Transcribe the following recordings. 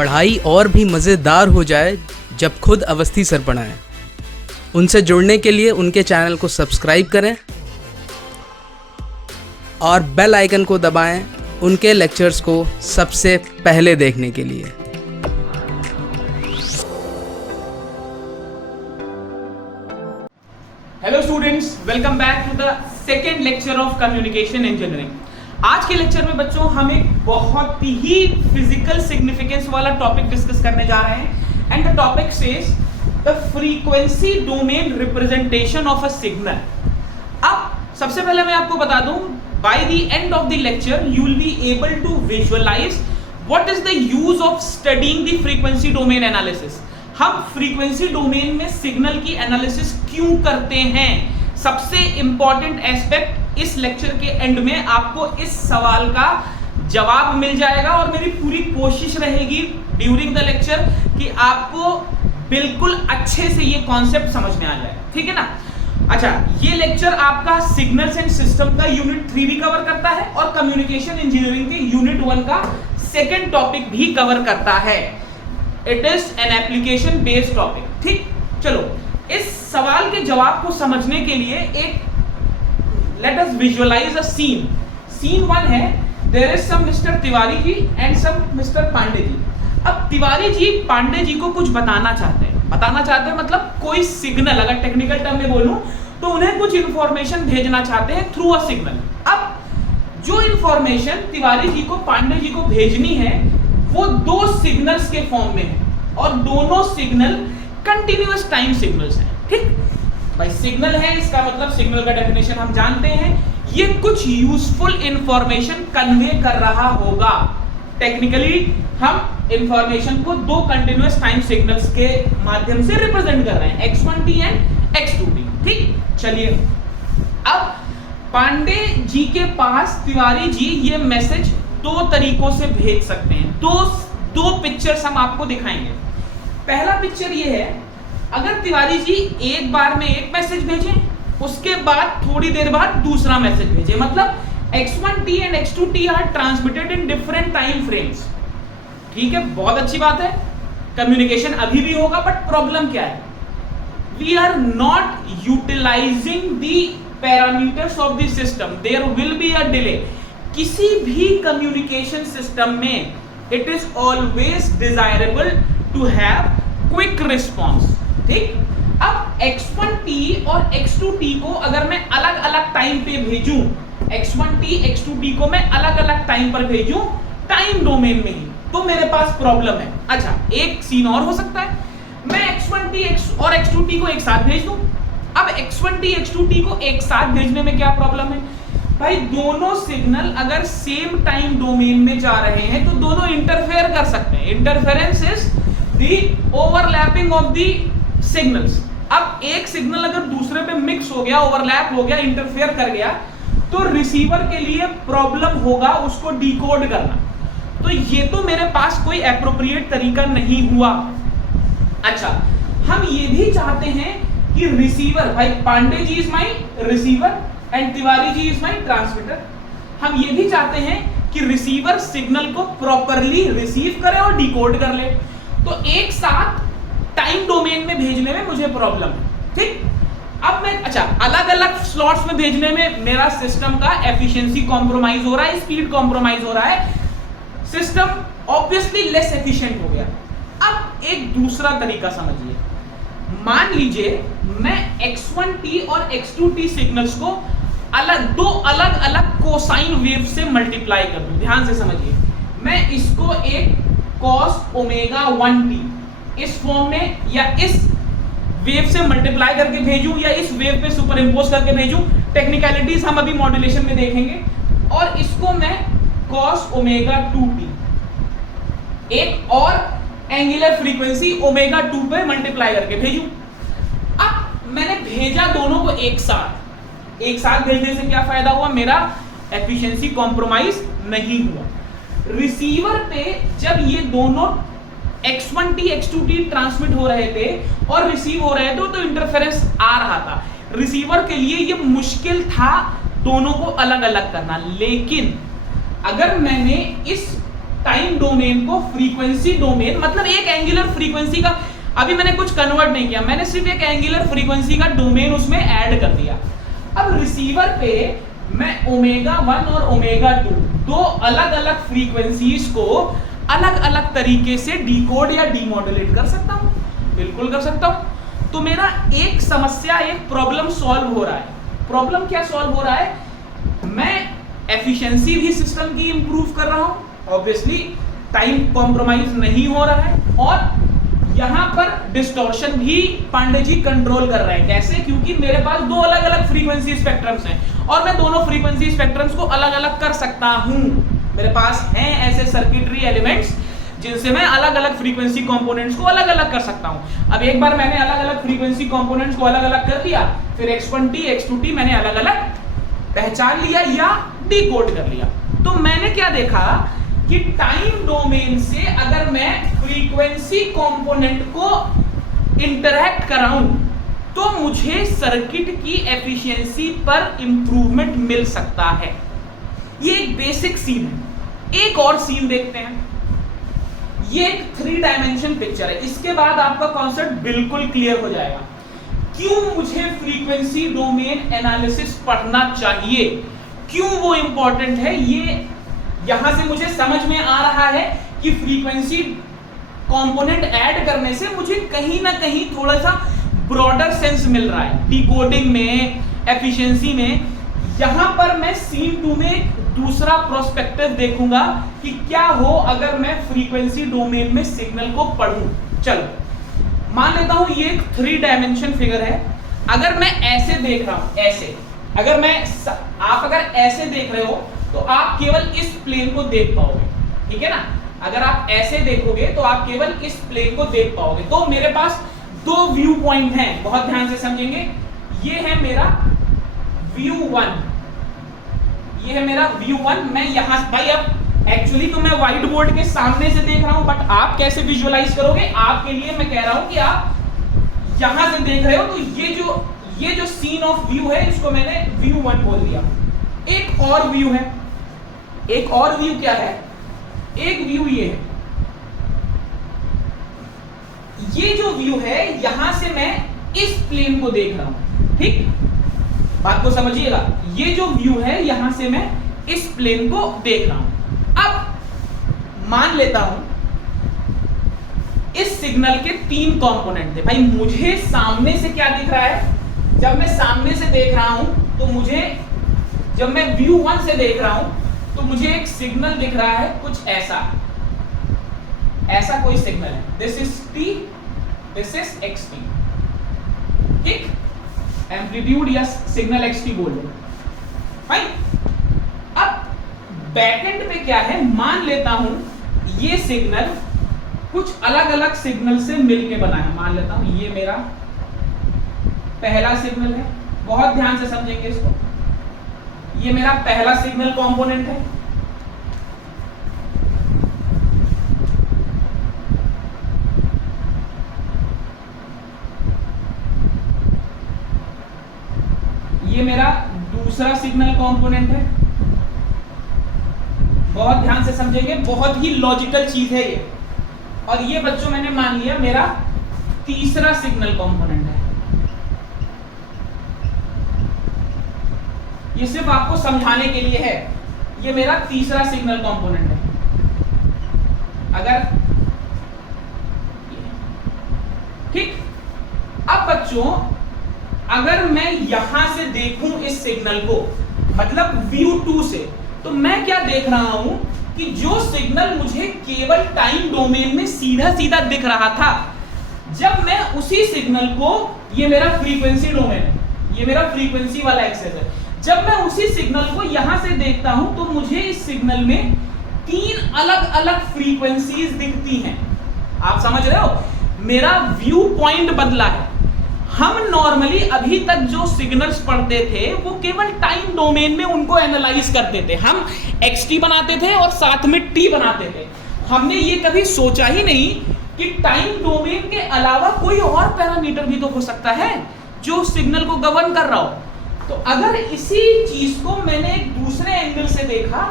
पढ़ाई और भी मज़ेदार हो जाए जब खुद अवस्थी सर पढ़ाएं। उनसे जुड़ने के लिए उनके चैनल को सब्सक्राइब करें और बेल आइकन को दबाएं उनके लेक्चर्स को सबसे पहले देखने के लिए। Hello students, welcome back to the second lecture of communication engineering. आज के लेक्चर में बच्चों हम एक बहुत ही फिजिकल सिग्निफिकेंस वाला टॉपिक डिस्कस करने जा रहे हैं and the topic says the frequency domain representation of a signal. अब सबसे पहले मैं आपको बता दूं, by the end of the lecture you will be able to visualise what is the use of studying the frequency domain analysis. हम frequency domain में signal की एनालिसिस क्यों करते हैं, सबसे इंपॉर्टेंट एस्पेक्ट इस लेक्चर के एंड में आपको इस सवाल का जवाब मिल जाएगा और मेरी पूरी कोशिश रहेगी ड्यूरिंग द लेक्चर कि आपको बिल्कुल अच्छे से ये कॉन्सेप्ट समझ में आ जाए, ठीक है ना। अच्छा, ये लेक्चर आपका सिग्नल्स एंड सिस्टम का यूनिट 3 भी कवर करता है और कम्युनिकेशन इंजीनियरिंग के यूनिट 1 का सेकेंड टॉपिक भी कवर करता है। It is an application based topic. ठीक, चलो इस सवाल के जवाब को समझने के लिए एक let us visualise a scene. Scene 1 है, there is some mister Tiwari ji and some mister Pandey ji. अब तिवारी जी पांडे जी को कुछ बताना चाहते हैं मतलब कोई सिग्नल, अगर टेक्निकल टर्म में बोलूं तो उन्हें कुछ इंफॉर्मेशन भेजना चाहते हैं थ्रू अ सिग्नल। अब जो इंफॉर्मेशन तिवारी जी को पांडे जी को भेजनी है वो दो सिग्नल्स के फॉर्म में है और दोनों सिग्नल कंटिन्यूअस टाइम सिग्नल्स हैं। ठीक भाई, सिग्नल है इसका मतलब सिग्नल का डेफिनेशन हम जानते हैं, ये कुछ यूजफुल इंफॉर्मेशन कन्वे कर रहा होगा। टेक्निकली हम इंफॉर्मेशन को दो कंटिन्यूअस टाइम सिग्नल्स के माध्यम से रिप्रेजेंट कर रहे हैं, x1t एंड x2t। ठीक, चलिए अब पांडे जी के पास तिवारी जी ये मैसेज दो तरीकों से भेज सकते हैं। दो पिक्चर्स हम आपको दिखाएंगे। पहला पिक्चर ये है, अगर तिवारी जी एक बार में एक मैसेज भेजें, उसके बाद थोड़ी देर बाद दूसरा मैसेज भेजें, मतलब x1t and x2t are transmitted in different time frames. ठीक है, बहुत अच्छी बात है, कम्युनिकेशन अभी भी होगा, बट प्रॉब्लम क्या है, we are not utilising the parameters of the system, there will be a delay. किसी भी कम्युनिकेशन सिस्टम में it is always desirable to have quick response. ठीक, अब x1t और x2t को अगर मैं अलग अलग टाइम पे भेजूं, x1t x2t को मैं अलग अलग टाइम पर भेजूं टाइम डोमेन में ही, तो मेरे पास प्रॉब्लम है। अच्छा, एक सीन और हो सकता है, मैं x1t और x2t को एक साथ भेज दूं। अब x1t x2t को एक साथ भेजने में क्या प्रॉब्लम है भाई, दोनों सिग्नल अगर सेम टाइम डोमेन में जा रहे हैं तो दोनों इंटरफेयर कर सकते हैं। Interference is the overlapping of the signals. अब एक सिग्नल अगर दूसरे पे मिक्स हो गया, ओवरलैप हो गया, इंटरफेयर कर गया, तो रिसीवर के लिए प्रॉब्लम होगा उसको डिकोड करना। तो ये तो मेरे पास कोई एप्रोप्रिएट तरीका नहीं हुआ। अच्छा, हम ये भी चाहते हैं कि रिसीवर, भाई Pandey ji is my receiver and Tiwari ji is my transmitter. हम ये भी चाहते हैं कि रिसीवर सिग्नल को प्रॉपरली रिसीव करे और डिकोड कर ले। तो एक साथ टाइम डोमेन में भेजने में मुझे प्रॉब्लम है। ठीक, अब मैं अच्छा अलग अलग स्लॉट्स में भेजने में मेरा सिस्टम का एफिशिएंसी कॉम्प्रोमाइज हो रहा है, स्पीड कॉम्प्रोमाइज हो रहा है, सिस्टम ऑब्वियसली लेस एफिशिएंट हो गया। अब एक दूसरा तरीका समझिए, मान लीजिए मैं x1t और x2t सिग्नल्स को दो अलग अलग कोसाइन वेव से मल्टीप्लाई कर दूं। ध्यान से समझिए, मैं इसको एक cos ओमेगा 1t इस फॉर्म में या इस वेव से मल्टीप्लाई करके भेजूं या इस वेव पे सुपर इंपोज करके भेजूं, टेक्निकलिटीज हम अभी मॉड्यूलेशन में देखेंगे, और इसको मैं cos ओमेगा 2t एक और एंगुलर फ्रीक्वेंसी ओमेगा 2 पे मल्टीप्लाई करके भेजूं। अब मैंने भेजा दोनों को एक साथ भेजने से क्या फायदा हुआ, मेरा एफिशिएंसी कॉम्प्रोमाइज नहीं हुआ। रिसीवर पे जब ये दोनों x1t x2t ट्रांसमिट हो रहे थे और रिसीव हो रहे थे तो इंटरफेरेंस आ रहा था। रिसीवर के लिए ये मुश्किल था दोनों को अलग अलग करना, लेकिन अगर मैंने इस टाइम डोमेन को फ्रीक्वेंसी डोमेन, मतलब एक एंगुलर फ्रीक्वेंसी का, अभी मैंने कुछ कन्वर्ट नहीं किया, मैंने सिर्फ एक एंगुलर फ्रीक्वेंसी का डोमेन उसमें ऐड कर दिया। अब रिसीवर पे मैं ओमेगा 1 और ओमेगा 2 दो अलग अलग फ्रीक्वेंसीज को अलग अलग तरीके से डिकोड या डीमॉड्यूलेट कर सकता हूं, बिल्कुल कर सकता हूं। तो मेरा एक समस्या, एक प्रॉब्लम सॉल्व हो रहा है। प्रॉब्लम क्या सॉल्व हो रहा है? मैं एफिशिएंसी भी सिस्टम की इंप्रूव कर रहा हूं, ऑब्वियसली टाइम कॉम्प्रोमाइज नहीं हो रहा है, और यहां पर डिस्टॉर्शन भी पांडे जी कंट्रोल कर रहे हैं। कैसे? क्योंकि मेरे पास दो अलग अलग फ्रीक्वेंसी स्पेक्ट्रम्स हैं और मैं दोनों फ्रीक्वेंसी स्पेक्ट्रम्स को अलग अलग कर सकता हूं। मेरे पास हैं ऐसे सर्किटरी एलिमेंट्स जिनसे मैं अलग अलग फ्रीक्वेंसी कंपोनेंट्स को अलग अलग कर सकता हूं। अब एक बार मैंने अलग अलग फ्रीक्वेंसी कंपोनेंट्स को अलग अलग कर लिया, फिर x1t x2t मैंने अलग अलग पहचान लिया या डिकोड कर लिया। तो मैंने क्या देखा कि टाइम डोमेन से अगर मैं फ्रीक्वेंसी कंपोनेंट को इंटरैक्ट कराऊं तो मुझे सर्किट की एफिशिएंसी पर इंप्रूवमेंट मिल सकता है। ये एक बेसिक सीन है। एक और सीन देखते हैं। ये एक 3 डायमेंशन पिक्चर है। इसके बाद आपका कॉन्सेप्ट बिल्कुल क्लियर हो जाएगा क्यों मुझे फ्रीक्वेंसी डोमेन एनालिसिस पढ़ना चाहिए, क्यों वो इंपॉर्टेंट है। ये यहां से मुझे समझ में आ रहा है कि फ्रीक्वेंसी कंपोनेंट ऐड करने से मुझे कहीं ना कहीं थोड़ा सा ब्रॉडर सेंस मिल रहा है डिकोडिंग में, एफिशिएंसी में। यहां पर मैं सीन 2 में दूसरा प्रोस्पेक्टिव देखूंगा कि क्या हो अगर मैं फ्रीक्वेंसी डोमेन में सिग्नल को पढ़ूं। चलो मान लेता हूं ये एक 3 डायमेंशन फिगर है। अगर मैं ऐसे देख रहा हूं, ऐसे, अगर मैं आप अगर ऐसे देख रहे हो तो आप केवल इस प्लेन को देख पाओगे, ठीक है ना। अगर आप ऐसे देखोगे तो आप केवल इस प्लेन को देख पाओगे। तो मेरे पास 2 व्यू पॉइंट हैं, बहुत ध्यान से समझेंगे। ये है मेरा व्यू 1, ये है मेरा व्यू 1। मैं यहां, भाई अब एक्चुअली तो मैं व्हाइट बोर्ड के सामने से देख रहा हूं, बट आप कैसे विजुअलाइज करोगे आपके लिए मैं कह रहा हूं कि आप यहां से देख रहे हो तो ये जो सीन ऑफ व्यू है इसको मैंने व्यू 1 बोल दिया। एक और व्यू है, एक और व्यू क्या है? एक व्यू ये है, ये जो व्यू है यहां से मैं इस प्लेन को देख रहा हूं, ठीक, बात को समझिएगा। ये जो व्यू है यहां से मैं इस प्लेन को देख रहा हूं। अब मान लेता हूं इस सिग्नल के 3 कंपोनेंट थे। भाई मुझे सामने से क्या दिख रहा है? जब मैं सामने से देख रहा हूं तो मुझे, जब मैं व्यू 1 से देख रहा हूं तो मुझे एक सिग्नल दिख रहा है कुछ ऐसा, ऐसा कोई सिग्नल है। This is t, this is xt, ठीक, एम्पलीट्यूड या सिग्नल xt बोल लो, फाइन। अब बैकएंड पे क्या है? मान लेता हूं ये सिग्नल कुछ अलग अलग सिग्नल से मिलके बना है। मान लेता हूं ये मेरा पहला सिग्नल है, बहुत ध्यान से समझेंगे इसको। ये मेरा पहला सिग्नल कंपोनेंट है, ये मेरा दूसरा सिग्नल कंपोनेंट है। बहुत ध्यान से समझेंगे, बहुत ही लॉजिकल चीज है ये। और ये बच्चों मैंने मान लिया मेरा तीसरा सिग्नल कंपोनेंट है। ये सिर्फ आपको समझाने के लिए है, ये मेरा तीसरा सिग्नल कंपोनेंट है। अगर ठीक, अब बच्चों अगर मैं यहां से देखूं इस सिग्नल को, मतलब व्यू 2 से, तो मैं क्या देख रहा हूं कि जो सिग्नल मुझे केवल टाइम डोमेन में सीधा सीधा दिख रहा था, जब मैं उसी सिग्नल को, ये मेरा फ्रीक्वेंसी डोमेन है, ये मेरा फ्रीक्वेंसी वाला एक्सेस है, जब मैं उसी सिग्नल को यहां से देखता हूं तो मुझे इस सिग्नल में 3 अलग अलग फ्रीक्वेंसीज दिखती हैं। आप समझ रहे हो? मेरा व्यू पॉइंट बदला है। हम नॉर्मली अभी तक जो सिग्नल्स पढ़ते थे वो केवल टाइम डोमेन में उनको एनालाइज करते थे। हम xt बनाते थे और साथ में t बनाते थे। हमने ये कभी सोचा ही नहीं कि टाइम डोमेन के अलावा कोई और पैरामीटर भी तो हो सकता है जो सिग्नल को गवर्न कर रहा हो। तो अगर इसी चीज को मैंने एक दूसरे एंगल से देखा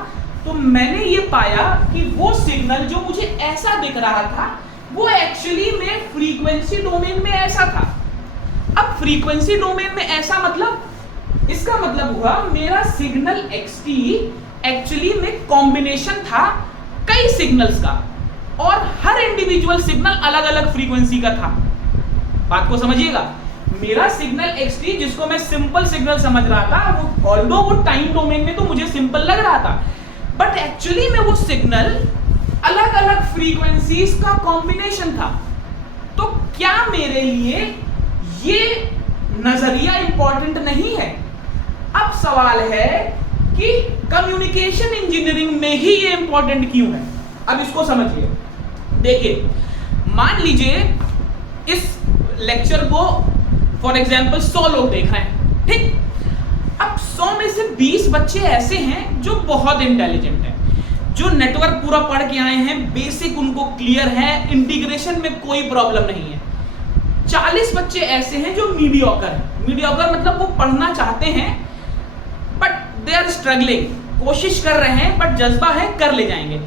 तो मैंने ये पाया कि वो सिग्नल जो मुझे ऐसा दिख रहा था वो एक्चुअली में फ्रीक्वेंसी डोमेन में ऐसा था। अब फ्रीक्वेंसी डोमेन में ऐसा मतलब, इसका मतलब हुआ मेरा सिग्नल xt एक्चुअली में कॉम्बिनेशन था कई सिग्नल्स का, और हर इंडिविजुअल सिग्नल अलग अलग फ्रीक्वेंसी का था। बात को समझिएगा, मेरा सिग्नल xt जिसको मैं सिंपल सिग्नल समझ रहा था, वो ऑल्दो वो टाइम डोमेन में तो मुझे सिंपल लग रहा था, बट एक्चुअली में वो सिग्नल अलग अलग फ्रीक्वेंसीज का कॉम्बिनेशन था। तो क्या मेरे लिए ये नजरिया इंपॉर्टेंट नहीं है? अब सवाल है कि कम्युनिकेशन इंजीनियरिंग में ही ये इंपॉर्टेंट क्यों है? अब इसको समझिए। देखिए, मान लीजिए इस लेक्चर को फॉर एग्जांपल 100 लोग देख रहे हैं, ठीक? अब 100 में से 20 बच्चे ऐसे हैं जो बहुत इंटेलिजेंट हैं, जो नेटवर्क पूरा पढ़ के आए हैं, बेसिक उनको क्लियर है, इंटीग्रेशन में कोई प्रॉब्लम नहीं है। 40 बच्चे ऐसे हैं जो मीडियोकर हैं। मीडियोकर मतलब वो पढ़ना चाहते हैं बट दे आर स्ट्रगलिंग, कोशिश कर रहे हैं बट जज्बा है, कर ले जाएंगे।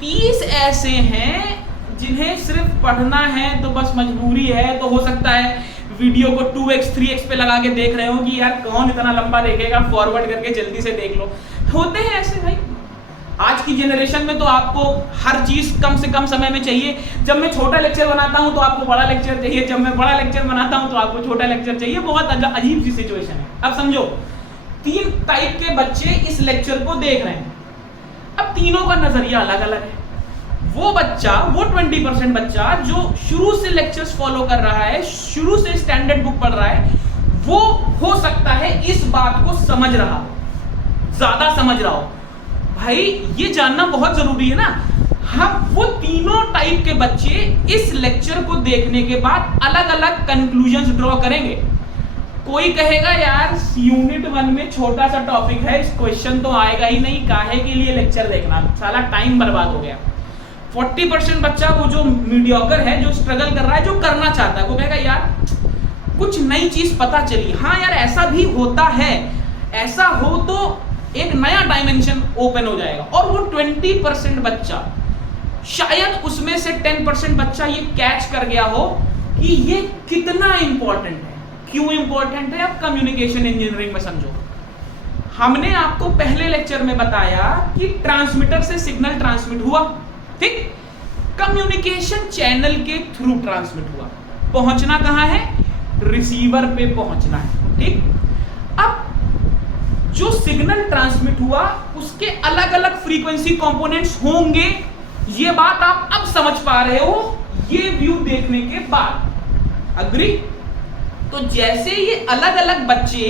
30 ऐसे हैं जिन्हें सिर्फ पढ़ना है तो बस मजबूरी है, तो हो सकता है वीडियो को 2x 3x पे लगा के देख रहे हो कि यार कौन इतना लंबा देखेगा, फॉरवर्ड करके जल्दी से देख लो। होते हैं ऐसे भाई, आज की जनरेशन में तो आपको हर चीज कम से कम समय में चाहिए। जब मैं छोटा लेक्चर बनाता हूं तो आपको बड़ा लेक्चर चाहिए, जब मैं बड़ा लेक्चर बनाता हूं तो आपको छोटा लेक्चर चाहिए। बहुत अजीब सी सिचुएशन है। अब समझो, 3 टाइप के बच्चे इस लेक्चर को देख रहे हैं। अब तीनों का नजरिया अलग अलग है। वो बच्चा, वो 20% बच्चा जो शुरू से लेक्चर्स फॉलो कर रहा है, शुरू से स्टैंडर्ड बुक पढ़ रहा है, वो हो सकता है इस बात को समझ रहा हो, ज्यादा समझ रहा हो। भाई ये जानना बहुत जरूरी है ना। हम वो तीनों टाइप के बच्चे इस लेक्चर को देखने के बाद अलग अलग कंक्लूजन्स ड्रॉ करेंगे। कोई कहेगा यार यूनिट 1 में छोटा सा टॉपिक है, इस क्वेश्चन तो आएगा ही नहीं, काहे के लिए लेक्चर देखना, साला टाइम बर्बाद हो गया। 40% बच्चा वो जो मीडियोकर है, जो स्ट्रगल कर रहा है, जो करना चाहता है, वो कहेगा यार कुछ नई चीज पता चली, हाँ यार ऐसा भी होता है, ऐसा हो तो एक नया डायमेंशन ओपन हो जाएगा। और वो 20% बच्चा, शायद उसमें से 10% बच्चा ये कैच कर गया हो कि ये कितना इंपॉर्टेंट है। क्यों इंपॉर्टेंट है? अब कम्युनिकेशन इंजीनियरिंग में समझो। हमने आपको पहले लेक्चर में बताया कि ट्रांसमीटर से सिग्नल ट्रांसमिट हुआ, ठीक? कम्युनिकेशन चैनल के थ्रू ट्रांसमिट हुआ। पहुंचना कहां है? रिसीवर पे पहुंचना है, ठीक? अब जो सिग्नल ट्रांसमिट हुआ उसके अलग अलग फ्रीक्वेंसी कंपोनेंट्स होंगे, ये बात आप अब समझ पा रहे हो ये व्यू देखने के बाद। अग्री? तो जैसे ये अलग अलग बच्चे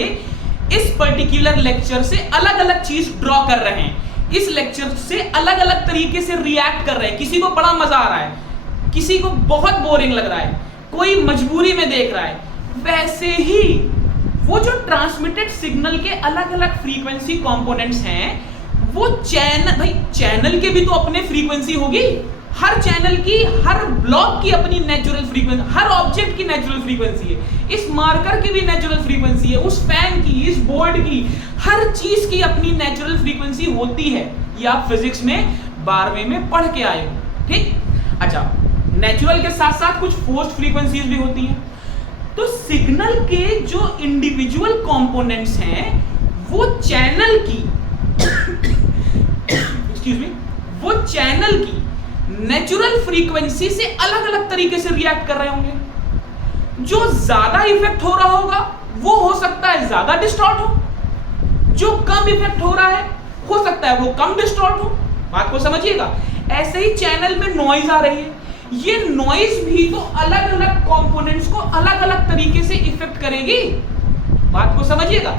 इस पर्टिकुलर लेक्चर से अलग अलग चीज ड्रॉ कर रहे हैं, इस लेक्चर से अलग अलग तरीके से रिएक्ट कर रहे हैं, किसी को बड़ा मजा आ रहा है, किसी को बहुत बोरिंग लग रहा है, कोई मजबूरी में देख रहा है, वैसे ही वो जो ट्रांसमिटेड सिग्नल के अलग अलग फ्रीक्वेंसी कंपोनेंट्स हैं, वो चैनल, भाई चैनल के भी तो अपने फ्रीक्वेंसी होगी, हर चैनल की, हर ब्लॉक की अपनी नेचुरल फ्रीक्वेंसी, हर ऑब्जेक्ट की नेचुरल फ्रीक्वेंसी है, इस मार्कर की भी नेचुरल फ्रीक्वेंसी है, उस फैन की, इस बोर्ड की, हर चीज की अपनी नेचुरल फ्रीक्वेंसी होती है। ये आप फिजिक्स में 12वीं में पढ़ के आए हो, ठीक? अच्छा, नेचुरल के साथ साथ कुछ फोर्स्ड फ्रीक्वेंसीज भी होती हैं। तो सिग्नल के जो इंडिविजुअल कंपोनेंट्स हैं वो चैनल की एक्सक्यूज मी, वो चैनल की नेचुरल फ्रीक्वेंसी से अलग अलग तरीके से रिएक्ट कर रहे होंगे। जो ज्यादा इफेक्ट हो रहा होगा वो हो सकता है ज्यादा डिस्टॉर्ट हो, जो कम इफेक्ट हो रहा है हो सकता है वो कम डिस्टॉर्ट हो। बात को समझिएगा। ऐसे ही चैनल में नॉइज आ रही है, ये नॉइज भी तो अलग अलग कंपोनेंट्स को अलग अलग तरीके से इफेक्ट करेगी। बात को समझिएगा।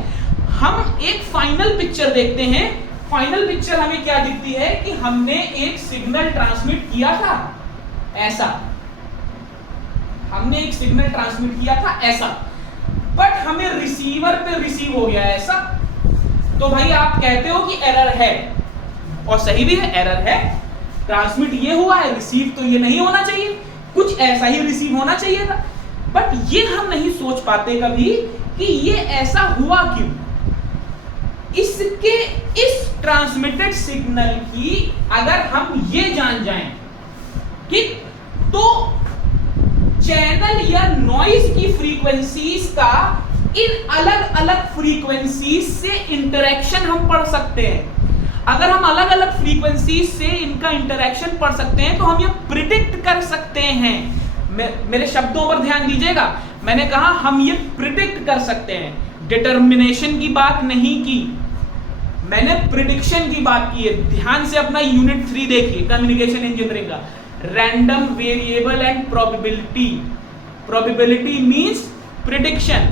हम एक फाइनल पिक्चर देखते हैं, फाइनल पिक्चर हमें क्या दिखती है कि हमने एक सिग्नल ट्रांसमिट किया था ऐसा, हमने एक सिग्नल ट्रांसमिट किया था ऐसा, बट हमें रिसीवर पे रिसीव हो गया ऐसा। तो भाई आप कहते हो कि एरर है, और सही भी है, एरर है, ट्रांसमिट ये हुआ है, रिसीव तो ये नहीं होना चाहिए, कुछ ऐसा ही रिसीव होना चाहिए था। बट ये हम नहीं सोच पाते कभी कि ये ऐसा हुआ क्यों। इसके इस ट्रांसमिटेड सिग्नल की अगर हम ये जान जाएं, ठीक, तो चैनल या नॉइज की फ्रीक्वेंसीज का इन अलग अलग फ्रीक्वेंसीज से इंटरेक्शन हम पढ़ सकते हैं। अगर हम अलग अलग फ्रीक्वेंसीज से इनका इंटरेक्शन पढ़ सकते हैं तो हम ये प्रिडिक्ट कर सकते हैं। मेरे शब्दों पर ध्यान दीजिएगा, मैंने कहा हम ये प्रिडिक्ट कर सकते हैं, डिटर्मिनेशन की बात नहीं की, मैंने प्रिडिक्शन की बात की है। ध्यान से अपना यूनिट 3 देखिए कम्युनिकेशन इंजीनियरिंग का, random variable and probability. Probability means prediction.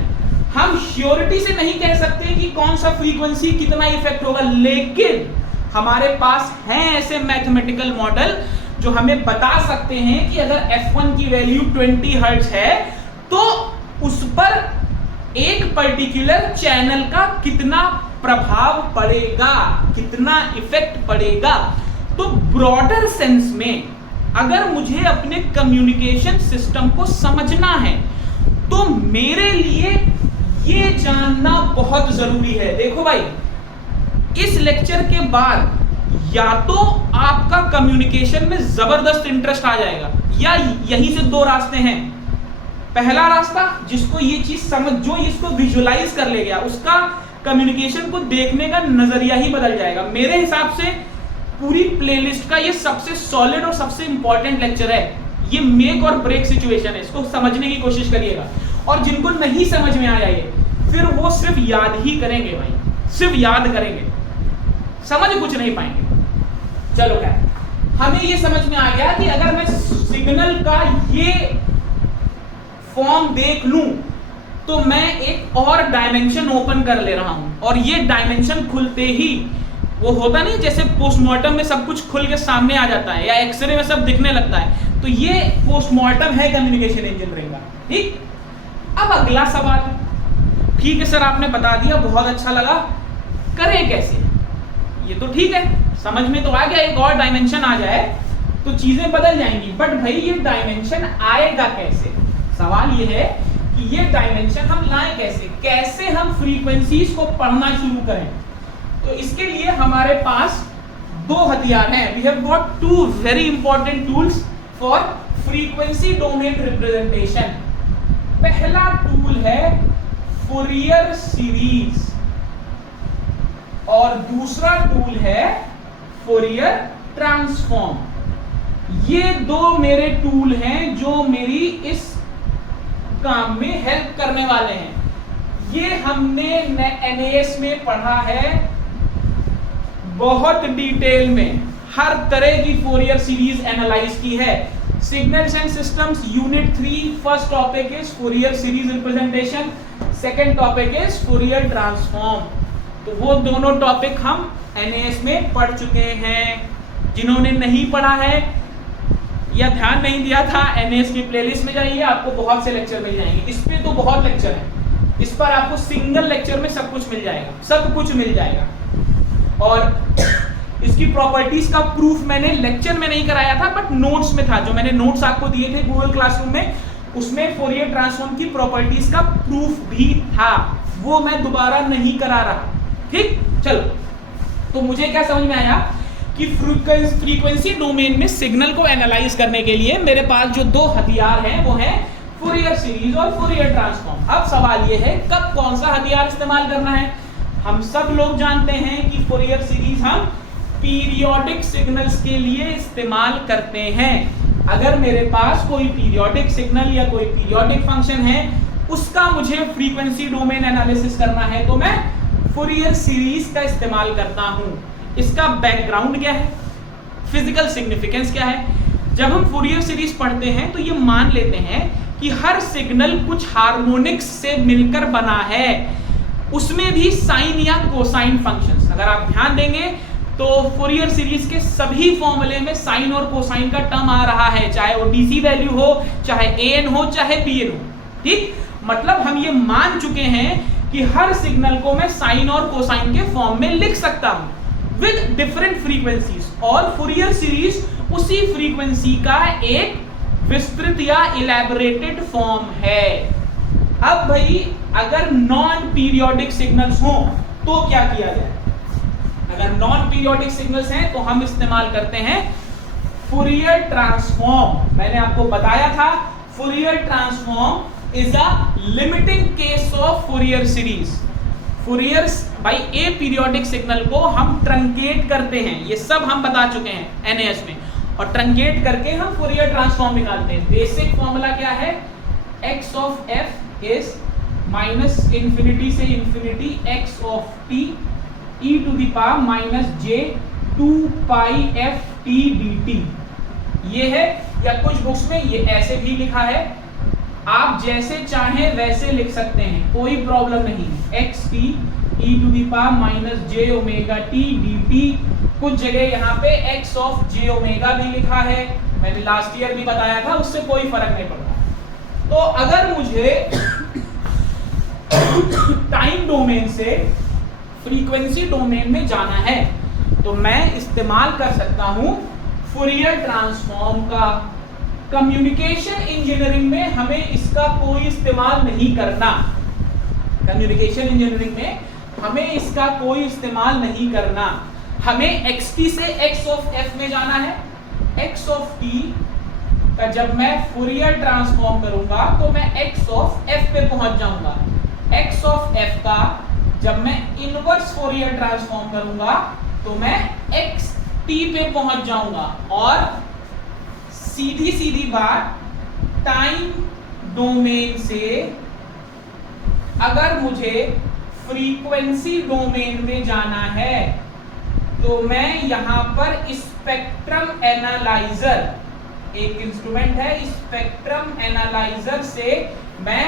हम श्योरिटी से नहीं कह सकते कि कौन सा फ्रीक्वेंसी कितना इफेक्ट होगा, लेकिन हमारे पास हैं ऐसे मैथमेटिकल मॉडल जो हमें बता सकते हैं कि अगर f1 की वैल्यू 20 हर्ट्ज है तो उस पर एक पर्टिकुलर चैनल का कितना प्रभाव पड़ेगा, कितना इफेक्ट पड़ेगा। तो ब्रॉडर सेंस में अगर मुझे अपने कम्युनिकेशन सिस्टम को समझना है तो मेरे लिए ये जानना बहुत जरूरी है। देखो भाई, इस लेक्चर के बाद या तो आपका कम्युनिकेशन में जबरदस्त इंटरेस्ट आ जाएगा, या यहीं से दो रास्ते हैं। पहला रास्ता, जिसको ये चीज समझ, जो इसको विजुअलाइज कर ले गया, उसका कम्युनिकेशन को देखने का नजरिया ही बदल जाएगा। मेरे हिसाब से पूरी प्लेलिस्ट का ये सबसे सॉलिड और सबसे इंपॉर्टेंट लेक्चर है। ये मेक और ब्रेक सिचुएशन है, इसको समझने की कोशिश करिएगा। और जिनको नहीं समझ में आया ये, फिर वो सिर्फ याद ही करेंगे भाई, सिर्फ याद करेंगे, समझ कुछ नहीं पाएंगे। चलो क्या, हमें ये समझ में आ गया कि अगर मैं सिग्नल का ये फॉर्म देख लूं तो मैं एक और डायमेंशन ओपन कर ले रहा हूं, और ये डायमेंशन खुलते ही वो होता नहीं जैसे पोस्टमार्टम में सब कुछ खुल के सामने आ जाता है या एक्सरे में सब दिखने लगता है, तो ये पोस्टमार्टम है कम्युनिकेशन इंजीनियरिंग का। ठीक, अब अगला सवाल, ठीक है सर आपने बता दिया, बहुत अच्छा लगा, करें कैसे? ये तो ठीक है, समझ में तो आ गया, एक और डायमेंशन आ जाए तो चीजें बदल जाएंगी, बट भाई ये डायमेंशन आएगा कैसे? सवाल ये है कि ये डायमेंशन हम लाएं कैसे, कैसे हम फ्रीक्वेंसीज को पढ़ना शुरू करें। तो इसके लिए हमारे पास दो हथियार हैं। We have got two very important tools for frequency domain representation. पहला टूल है फुरियर सीरीज और दूसरा टूल है फुरियर ट्रांसफॉर्म। ये दो मेरे टूल हैं जो मेरी इस काम में हेल्प करने वाले हैं। ये हमने एनएएस में पढ़ा है बहुत डिटेल में, हर तरह की फुरियर सीरीज एनालाइज की है। Signals and systems unit 3, first topic is Fourier series representation, second topic is Fourier transform. तो वो दोनों टॉपिक हम एनएएस में पढ़ चुके हैं। जिन्होंने नहीं पढ़ा है या ध्यान नहीं दिया था, एनएएस की प्लेलिस्ट में जाइए, आपको बहुत से लेक्चर मिल जाएंगे। इस पे तो बहुत लेक्चर हैं, इस पर आपको सिंगल लेक्चर में सब कुछ मिल जाएगा, सब कुछ मिल जाएगा। और इसकी प्रॉपर्टीज का प्रूफ मैंने लेक्चर में नहीं कराया था, बट नोट्स में था, जो मैंने नोट्स आपको दिए थे गूगल क्लासरूम में, उसमें फुरियर ट्रांसफॉर्म की प्रॉपर्टीज का प्रूफ भी था, वो मैं दोबारा नहीं करा रहा। ठीक, चलो, तो मुझे क्या समझ में आया कि फ्रीक्वेंसी डोमेन में सिग्नल को एनालाइज करने के लिए मेरे पास जो दो हथियार हैं वो है फुरियर सीरीज और फुरियर ट्रांसफॉर्म। अब सवाल ये है कब कौन सा हथियार इस्तेमाल करना है। हम सब लोग जानते हैं कि फुरियर सीरीज हम पीरियोडिक सिग्नल्स के लिए इस्तेमाल करते हैं। अगर मेरे पास कोई पीरियोडिक सिग्नल या कोई पीरियोडिक फंक्शन है, उसका मुझे फ्रीक्वेंसी डोमेन एनालिसिस करना है, तो मैं फुरियर सीरीज का इस्तेमाल करता हूं। इसका बैकग्राउंड क्या है, फिजिकल सिग्निफिकेंस क्या है। जब हम फुरियर सीरीज पढ़ते हैं तो ये मान लेते हैं कि हर सिग्नल कुछ हार्मोनिक्स से मिलकर बना है, उसमें भी साइन या कोसाइन फंक्शंस। अगर आप ध्यान देंगे तो फुरियर सीरीज के सभी फॉर्मूले में साइन और कोसाइन का टर्म आ रहा है, चाहे वो डीसी वैल्यू हो, चाहे एन हो, चाहे पीएन हो। ठीक, मतलब हम ये मान चुके हैं कि हर सिग्नल को मैं साइन और कोसाइन के फॉर्म में लिख सकता हूं विद डिफरेंट फ्रीक्वेंसीज, और फुरियर सीरीज उसी फ्रीक्वेंसी का एक विस्तृत या इलैबोरेटेड फॉर्म है। अब भाई अगर नॉन पीरियोडिक सिग्नल्स हो तो क्या किया जाए। अगर नॉन पीरियोडिक सिग्नल्स हैं तो हम इस्तेमाल करते हैं फूरियर ट्रांसफॉर्म। मैंने आपको बताया था Fourier transform is a limiting case of Fourier series. Fourier भाई ए पीरियोडिक सिग्नल को हम ट्रंकेट करते हैं, ये सब हम बता चुके हैं एनएएस में, और ट्रंकेट करके हम फूरियर ट्रांसफॉर्म निकालते हैं। बेसिक फॉर्मूला क्या है, x of f is minus infinity से infinity x of t e to the power minus j 2 pi f t dt। ये है, या कुछ बुक्स में ये ऐसे भी लिखा है, आप जैसे चाहें वैसे लिख सकते हैं, कोई प्रॉब्लम नहीं। x t e to the power minus j omega t dt। कुछ जगह यहाँ पे x ऑफ j ओमेगा भी लिखा है, मैंने लास्ट ईयर भी बताया था, उससे कोई फर्क नहीं पड़ता। तो अगर मुझे टाइम डोमेन से फ्रीक्वेंसी डोमेन में जाना है तो मैं इस्तेमाल कर सकता हूं फूरियर ट्रांसफॉर्म का। कम्युनिकेशन इंजीनियरिंग में हमें इसका कोई इस्तेमाल नहीं करना। कम्युनिकेशन इंजीनियरिंग में हमें इसका कोई इस्तेमाल नहीं करना। हमें xt से x ऑफ f में जाना है। x ऑफ t का जब मैं फूरियर ट्रांसफॉर्म करूंगा तो मैं x ऑफ f पे पहुंच जाऊंगा। x ऑफ f का जब मैं इनवर्स फूरियर ट्रांसफॉर्म करूंगा तो मैं xt पे पहुंच जाऊंगा। और सीधी सीधी बात, टाइम डोमेन से अगर मुझे फ्रीक्वेंसी डोमेन में जाना है तो मैं यहां पर स्पेक्ट्रम एनालाइजर, एक इंस्ट्रूमेंट है स्पेक्ट्रम एनालाइजर, से मैं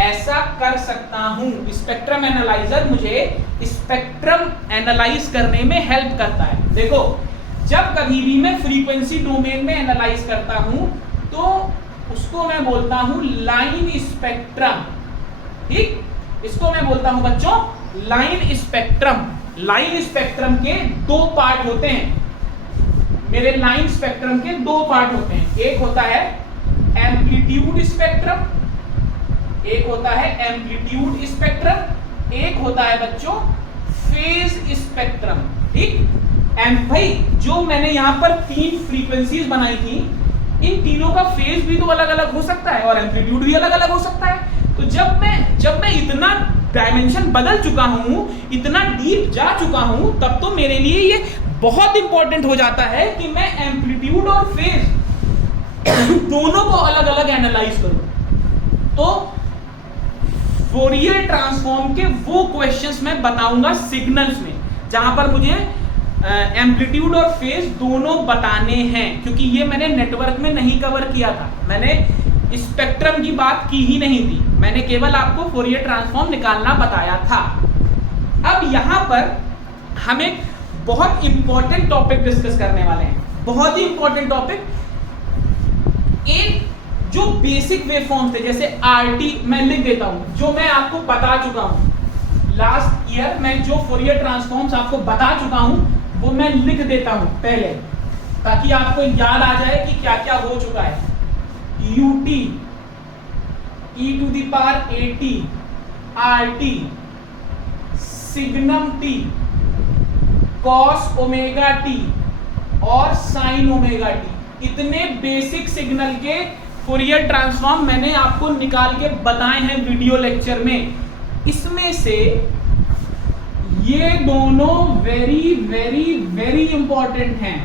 ऐसा कर सकता हूं। स्पेक्ट्रम एनालाइजर मुझे स्पेक्ट्रम एनालाइज करने में हेल्प करता है। देखो, जब कभी भी मैं फ्रीक्वेंसी डोमेन में एनालाइज करता हूं तो उसको मैं बोलता हूं लाइन स्पेक्ट्रम। ठीक, इसको मैं बोलता हूं बच्चों लाइन स्पेक्ट्रम। लाइन स्पेक्ट्रम के दो पार्ट होते हैं। मेरे लाइन स्पेक्ट्रम के दो पार्ट होते हैं, एक होता है एम्पलीट्यूड स्पेक्ट्रम, एक होता है एम्पलीट्यूड स्पेक्ट्रम, एक होता है बच्चों फेज स्पेक्ट्रम। ठीक, एंड भाई जो मैंने यहां पर 3 फ्रीक्वेंसीज बनाई थी, इन तीनों का फेज भी तो अलग अलग हो सकता है और एम्पलीट्यूड भी अलग अलग हो सकता है। तो जब मैं इतना डायमेंशन बदल चुका हूं, इतना डीप जा चुका हूं, तब तो मेरे लिए ये बहुत इंपॉर्टेंट हो जाता है कि मैं एम्पलीट्यूड और फेज दोनों को अलग अलग एनालाइज करूं। तो फूरियर ट्रांसफॉर्म के वो क्वेश्चंस मैं बताऊंगा सिग्नल्स में, जहां पर मुझे एम्पलीट्यूड और फेज दोनों बताने हैं, क्योंकि ये मैंने नेटवर्क में नहीं कवर किया था। मैंने स्पेक्ट्रम की बात की ही नहीं थी, मैंने केवल आपको फूरियर ट्रांसफॉर्म निकालना बताया था। अब यहां पर हम एक बहुत इंपॉर्टेंट टॉपिक डिस्कस करने वाले हैं, बहुत ही इंपॉर्टेंट टॉपिक। एक जो बेसिक वेवफॉर्म्स थे, जैसे आरटी मैं लिख देता हूं, जो मैं आपको बता चुका हूं लास्ट ईयर, मैं जो फूरियर ट्रांसफॉर्म्स आपको बता चुका हूं वो मैं लिख देता हूं पहले, ताकि आपको याद आ जाए कि क्या क्या हो चुका है। ut e to the power at rt signum t cos omega t और sin ओमेगा t, इतने बेसिक सिग्नल के फूरियर ट्रांसफॉर्म मैंने आपको निकाल के बताए हैं वीडियो लेक्चर में। इसमें से ये दोनों वेरी वेरी वेरी इंपॉर्टेंट हैं।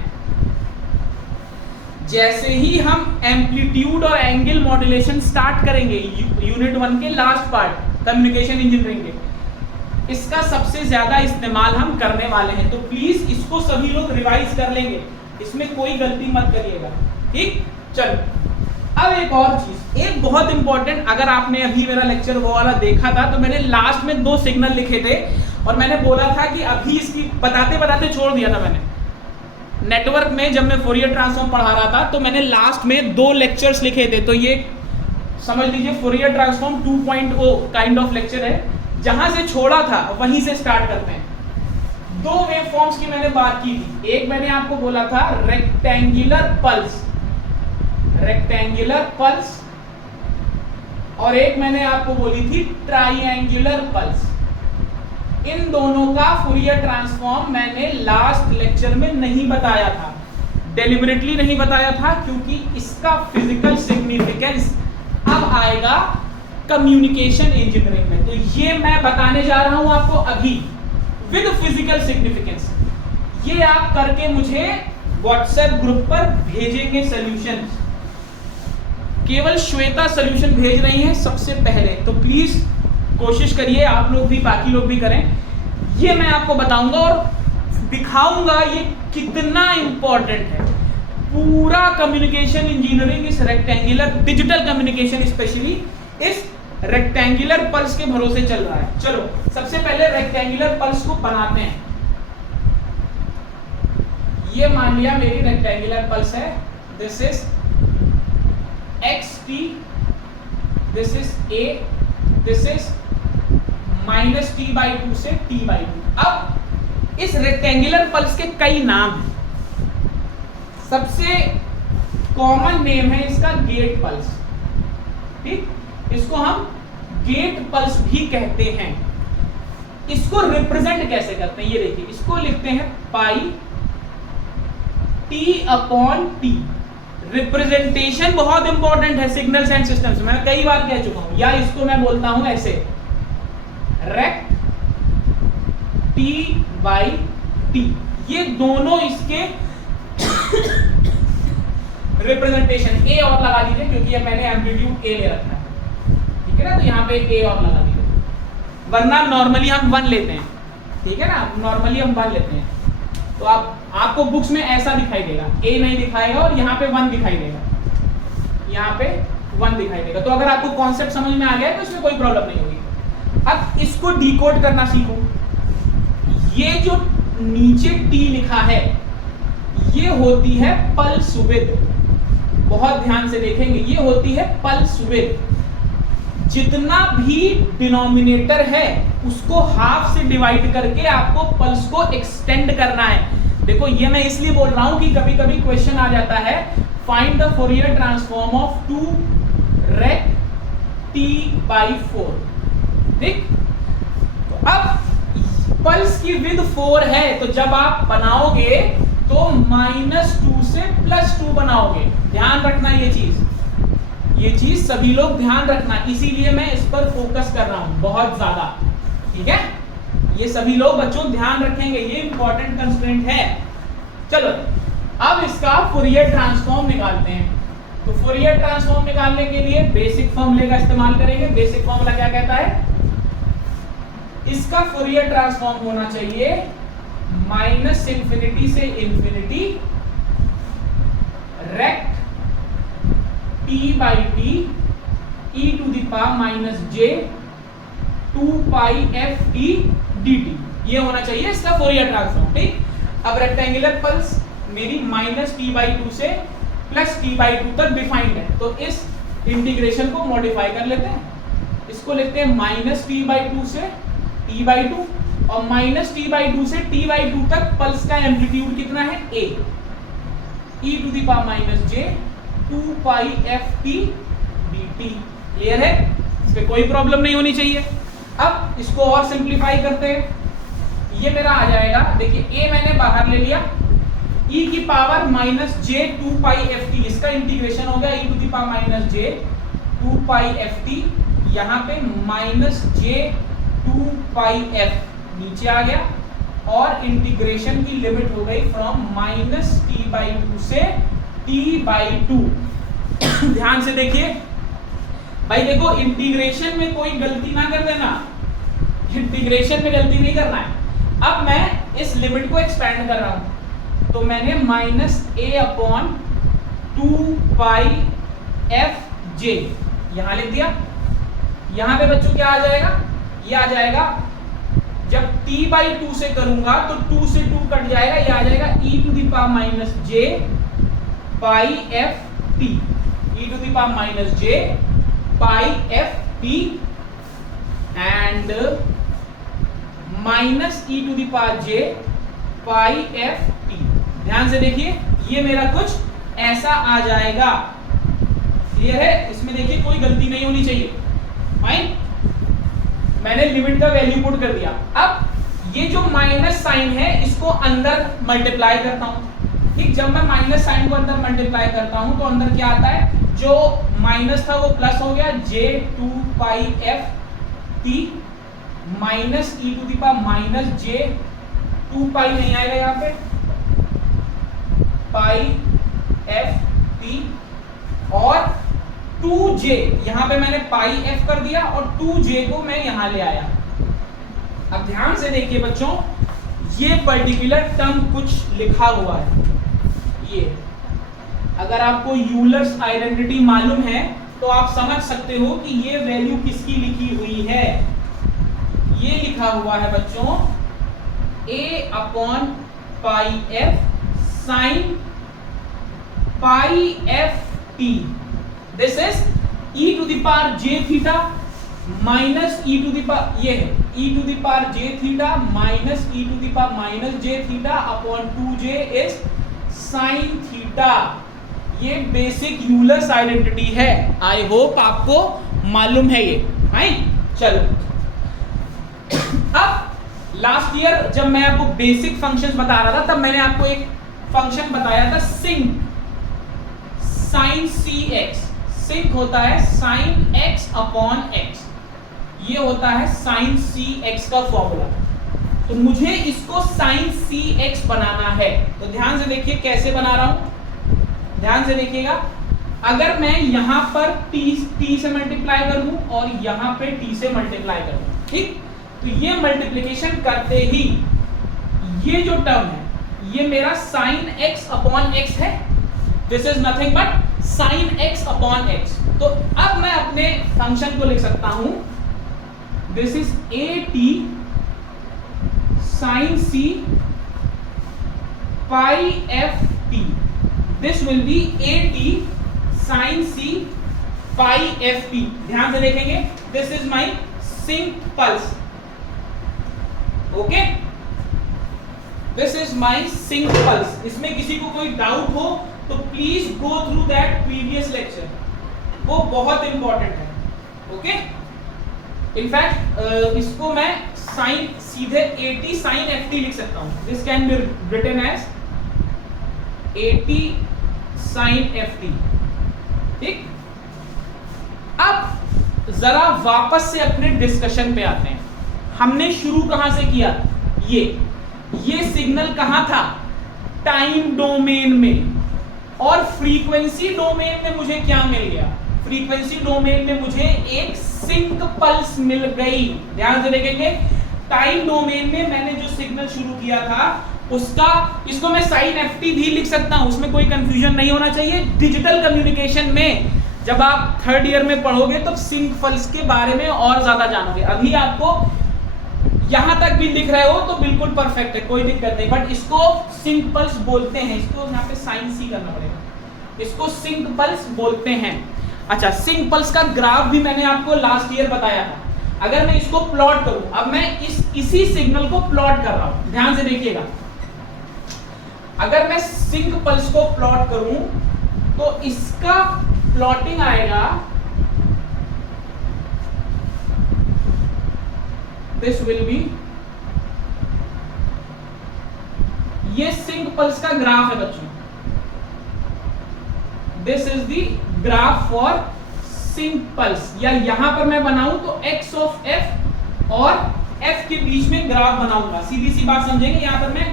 जैसे ही हम एम्पलीट्यूड और एंगल मॉड्यूलेशन स्टार्ट करेंगे, यूनिट 1 के लास्ट पार्ट कम्युनिकेशन इंजीनियरिंग के, इसका सबसे ज्यादा इस्तेमाल हम करने वाले हैं। तो प्लीज इसको सभी लोग रिवाइज कर लेंगे, इसमें कोई गलती मत करिएगा। ठीक, चलो अब एक और चीज, एक बहुत इंपॉर्टेंट, अगर आपने अभी मेरा लेक्चर वो वाला देखा था तो मैंने लास्ट में 2 सिग्नल लिखे थे और मैंने बोला था कि अभी इसकी बताते बताते छोड़ दिया था। मैंने नेटवर्क में जब मैं फूरियर ट्रांसफॉर्म पढ़ा रहा था तो मैंने लास्ट में 2 लेक्चर्स लिखे थे। तो ये समझ लीजिए Fourier transform 2.0 kind of lecture है, जहां से छोड़ा था वहीं से स्टार्ट करते हैं। 2 वेवफॉर्म्स की मैंने बात की थी। एक मैंने आपको बोला था रेक्टेंगुलर पल्स, रेक्टेंगुलर पल्स, और एक मैंने आपको बोली थी ट्राइएंगुलर पल्स। इन दोनों का फूरियर ट्रांसफॉर्म मैंने लास्ट लेक्चर में नहीं बताया था, डेलिबरेटली नहीं बताया था, क्योंकि इसका फिजिकल सिग्निफिकेंस अब आएगा कम्युनिकेशन इंजीनियरिंग में। तो ये मैं बताने जा रहा हूं आपको अभी विद फिजिकल सिग्निफिकेंस। ये आप करके मुझे व्हाट्सएप ग्रुप पर भेजेंगे सॉल्यूशन। केवल श्वेता सॉल्यूशन भेज रही है सबसे पहले, तो प्लीज कोशिश करिए आप लोग भी, बाकी लोग भी करें। ये मैं आपको बताऊंगा और दिखाऊंगा ये कितना इंपॉर्टेंट है। पूरा कम्युनिकेशन इंजीनियरिंग इस रेक्टेंगुलर डिजिटल कम्युनिकेशन स्पेशली इस रेक्टेंगुलर पल्स के भरोसे चल रहा है। चलो सबसे पहले रेक्टेंगुलर पल्स को बनाते हैं। ये मान लिया मेरी रेक्टेंगुलर पल्स है, this is xt, this is a, this is -t/2 से t/2। अब इस रेक्टेंगुलर पल्स के कई नाम हैं। सबसे कॉमन नेम है इसका गेट पल्स, ठीक, इसको हम गेट पल्स भी कहते हैं। इसको रिप्रेजेंट कैसे करते हैं ये देखिए, इसको लिखते हैं पाई t/t। रिप्रेजेंटेशन बहुत इंपॉर्टेंट है सिग्नल्स एंड सिस्टम्स, मैं कई बार कह चुका हूं। या इसको मैं बोलता हूं ऐसे, रेक्ट t/t, ये दोनों इसके रिप्रेजेंटेशन। a और लगा दीजिए क्योंकि ये मैंने एम्पलीट्यूड a ले रखा है, ठीक है ना, तो यहाँ पे a और लगा दीजिए, वरना नॉर्मली हम 1 लेते हैं, ठीक है ना, नॉर्मली हम 1 लेते हैं। तो आपको बुक्स में ऐसा दिखाई देगा, a नहीं दिखाएगा और यहाँ पे 1 दिखाई देगा, यहाँ पे 1 दिखाई देगा। तो अगर आपको कॉन्सेप्ट समझ में आ गया है तो इसमें कोई प्रॉब्लम नहीं होगी। अब इसको डिकोड करना सीखो। ये जो नीचे t लिखा है ये होती है पल्स विड्थ, बहुत ध्यान से देखेंगे, ये होती है पल्स विड्थ। जितना भी डिनोमिनेटर है उसको हाफ से डिवाइड करके आपको पल्स को एक्सटेंड करना है। देखो ये मैं इसलिए बोल रहा हूं कि कभी कभी क्वेश्चन आ जाता है, find the Fourier transform of 2 rect t/4, ठीक। तो अब पल्स की विड्थ 4 है, तो जब आप बनाओगे तो -2 से +2 बनाओगे। ध्यान रखना ये चीज सभी लोग ध्यान रखना, इसीलिए मैं इस पर फोकस कर रहा हूं बहुत ज्यादा, ठीक है। ये सभी लोग बच्चों ध्यान रखेंगे, ये इंपॉर्टेंट कंस्ट्रेंट है। चलो अब इसका फूरियर ट्रांसफॉर्म निकालते हैं। तो फूरियर ट्रांसफॉर्म निकालने के लिए बेसिक फॉर्मूले का इस्तेमाल करेंगे। बेसिक फॉर्मूला क्या कहता है, इसका फूरियर ट्रांसफॉर्म होना चाहिए -∞ से infinity rect t/t e⁻j 2πft dt, ये होना चाहिए इसका फूरियर ट्रांसफॉर्म, ठीक। अब रेक्टेंगुलर पल्स मेरी -t/2 से +t/2 तक डिफाइंड है, तो इस इंटीग्रेशन को मॉडिफाई कर लेते हैं। इसको लिखते हैं -t/2 से t/2, और -t/2 से t/2 तक पल्स का एम्पलीट्यूड कितना है, a, e⁻j 2πft dt। Clear है, इस पे कोई प्रॉब्लम नहीं होनी चाहिए। अब इसको और सिंप्लीफाई करते हैं। ये मेरा आ जाएगा, देखिए a मैंने बाहर ले लिया, e⁻j 2πft, इसका इंटीग्रेशन हो गया e⁻j 2πft, यहाँ पे -j 2πf नीचे आ गया, और इंटीग्रेशन की लिमिट हो गई फ्रॉम -t/2 से t/2। ध्यान से देखिए भाई, देखो इंटीग्रेशन में कोई गलती ना कर देना, इंटीग्रेशन में गलती नहीं करना है। अब मैं इस लिमिट को एक्सपेंड कर रहा हूं, तो मैंने -a/2πfj यहां लिख दिया। यहां पे बच्चों क्या आ जाएगा, ये आ जाएगा, जब t/2 से करूंगा तो 2 से 2 कट जाएगा, ये आ जाएगा e⁻j πft, e⁻j πft and -e⁻j πft। ध्यान से देखिए, ये मेरा कुछ ऐसा आ जाएगा। क्लियर है, इसमें देखिए कोई गलती नहीं होनी चाहिए। फाइन, मैंने लिमिट का वैल्यू पुट कर दिया। अब ये जो माइनस साइन है इसको अंदर मल्टीप्लाई करता हूं। ठीक, जब मैं माइनस साइन को अंदर मल्टीप्लाई करता हूं तो अंदर क्या आता है, जो माइनस था वो प्लस हो गया, j2 pi f t minus e to the power minus j2 pi नहीं आएगा यहाँ पे, पाई एफ टी और 2j, यहां पे मैंने पाई एफ कर दिया और 2j को मैं यहां ले आया। अब ध्यान से देखिए बच्चों, ये पर्टिकुलर टर्म कुछ लिखा हुआ है। ये अगर आपको यूलर्स आइडेंटिटी मालूम है तो आप समझ सकते हो कि ये वैल्यू किसकी लिखी हुई है। ये लिखा हुआ है बच्चों a upon pi f sine pi f t, this is e to the power j theta minus e to the power, ये है e to the power j theta minus e to the power minus j theta upon 2j is sine theta. ये basic Euler's identity है। I hope आपको मालूम है ये, right. चलो, अब लास्ट ईयर जब मैं आपको बेसिक फंक्शंस बता रहा था तब मैंने आपको एक फंक्शन बताया था सिंक, साइन सी एक्स। सिंक होता है साइन एक्स अपॉन एक्स, ये होता है साइन सी एक्स का फॉर्मूला। तो मुझे इसको साइन सी एक्स बनाना है, तो ध्यान से देखिए कैसे बना रहा हूं, ध्यान से देखिएगा। अगर मैं यहां पर t से मल्टीप्लाई कर दूं और यहां पे t से मल्टीप्लाई कर दूं, ठीक, तो ये मल्टीप्लिकेशन करते ही ये जो टर्म है ये मेरा साइन एक्स अपॉन एक्स है, this is nothing but sine x upon x. तो अब मैं अपने फंक्शन को लिख सकता हूं, this is A T sine c pi f t, this will be A T sine c pi f t. ध्यान से देखेंगे, this is my sinc pulse, okay, this is my sinc pulse. इसमें किसी को कोई डाउट हो तो please go through that previous lecture, वो बहुत इंपॉर्टेंट है, ओके। इनफैक्ट इसको मैं साइन सीधे 80 साइन एफ टी लिख सकता हूं, this can be written as 80 sine f t, ठीक। अब जरा वापस से अपने डिस्कशन पे आते हैं। हमने शुरू कहां से किया, ये सिग्नल कहां था, टाइम डोमेन में, और फ्रीक्वेंसी डोमेन में मुझे क्या मिल गया, फ्रीक्वेंसी डोमेन में मुझे एक सिंक पल्स मिल गई। ध्यान से देखेंगे, टाइम डोमेन में मैंने जो सिग्नल शुरू किया था उसका, इसको मैं साइन एफ टी भी लिख सकता हूं, उसमें कोई कंफ्यूजन नहीं होना चाहिए। डिजिटल कम्युनिकेशन में जब आप थर्ड ईयर में पढ़ोगे तो सिंक पल्स के बारे में और ज्यादा जानोगे। अभी आपको यहां तक भी लिख रहे हो तो बिल्कुल परफेक्ट है, कोई दिक्कत नहीं, बट इसको सिंक पल्स बोलते हैं, इसको यहाँ पे साइन सी करना पड़ेगा, इसको सिंक पल्स बोलते हैं। अच्छा, सिंक पल्स का ग्राफ भी मैंने आपको लास्ट ईयर बताया था। अगर मैं इसको प्लॉट करूं, अब मैं इसी सिग्नल को प्लॉट कर रहा हूं, ध्यान से देखिएगा। अगर मैं सिंक पल्स को प्लॉट करूं तो इसका प्लॉटिंग आएगा, दिस विल बी, ये सिंक पल्स का ग्राफ है बच्चों, this is the graph for sinc pulse. या यहां पर मैं बनाऊं तो x ऑफ f और f के बीच में ग्राफ बनाऊंगा, सीधी सी बात समझेंगे। यहां पर मैं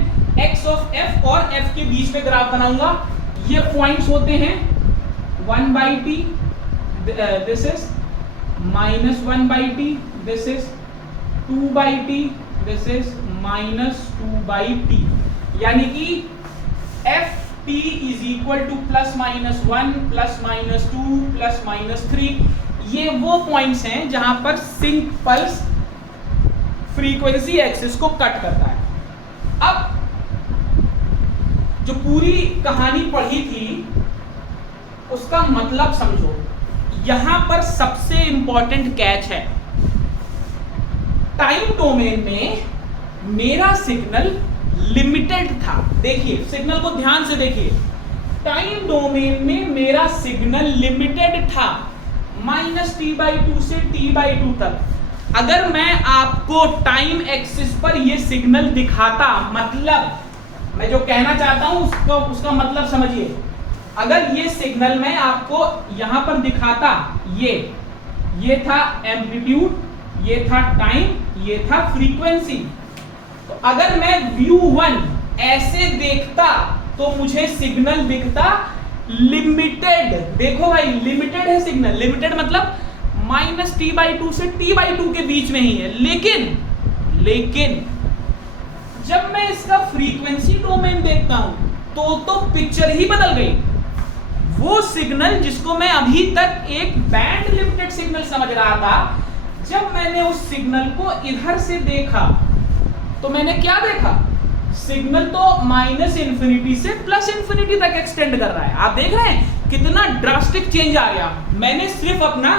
x ऑफ f और f के बीच में ग्राफ बनाऊंगा। ये पॉइंट्स होते हैं 1/t, this is -1/t, this is 2/t, this is -2/t, यानी कि f t is equal to +-1 +-2 +-3। ये वो पॉइंट्स हैं जहां पर sinc pulse frequency axis cut कट करता है। अब जो पूरी कहानी पढ़ी थी उसका मतलब समझो, यहां पर सबसे इंपॉर्टेंट कैच है, टाइम डोमेन में मेरा सिग्नल लिमिटेड था। देखिए सिग्नल को ध्यान से देखिए, टाइम डोमेन में मेरा सिग्नल लिमिटेड था, -t/2 से t/2 तक। अगर मैं आपको टाइम एक्सिस पर ये सिग्नल दिखाता, मतलब मैं जो कहना चाहता हूं उसका मतलब समझिए। अगर ये सिग्नल मैं आपको यहां पर दिखाता, ये था एम्पलीट्यूड, ये था टाइम, ये था फ्रीक्वेंसी। तो अगर मैं व्यू 1 ऐसे देखता तो मुझे सिग्नल दिखता लिमिटेड। देखो भाई, लिमिटेड है सिग्नल। लिमिटेड मतलब -t/2 से t/2 के बीच में ही है। लेकिन जब मैं इसका फ्रीक्वेंसी डोमेन देखता हूं तो पिक्चर ही बदल गई। वो सिग्नल जिसको मैं अभी तक एक बैंड लिमिटेड सिग्नल समझ रहा था, जब मैंने उस सिग्नल को इधर से देखा तो मैंने क्या देखा? सिग्नल तो -∞ से +∞ तक एक्सटेंड कर रहा है। आप देख रहे हैं कितना ड्रास्टिक चेंज आ गया। मैंने सिर्फ अपना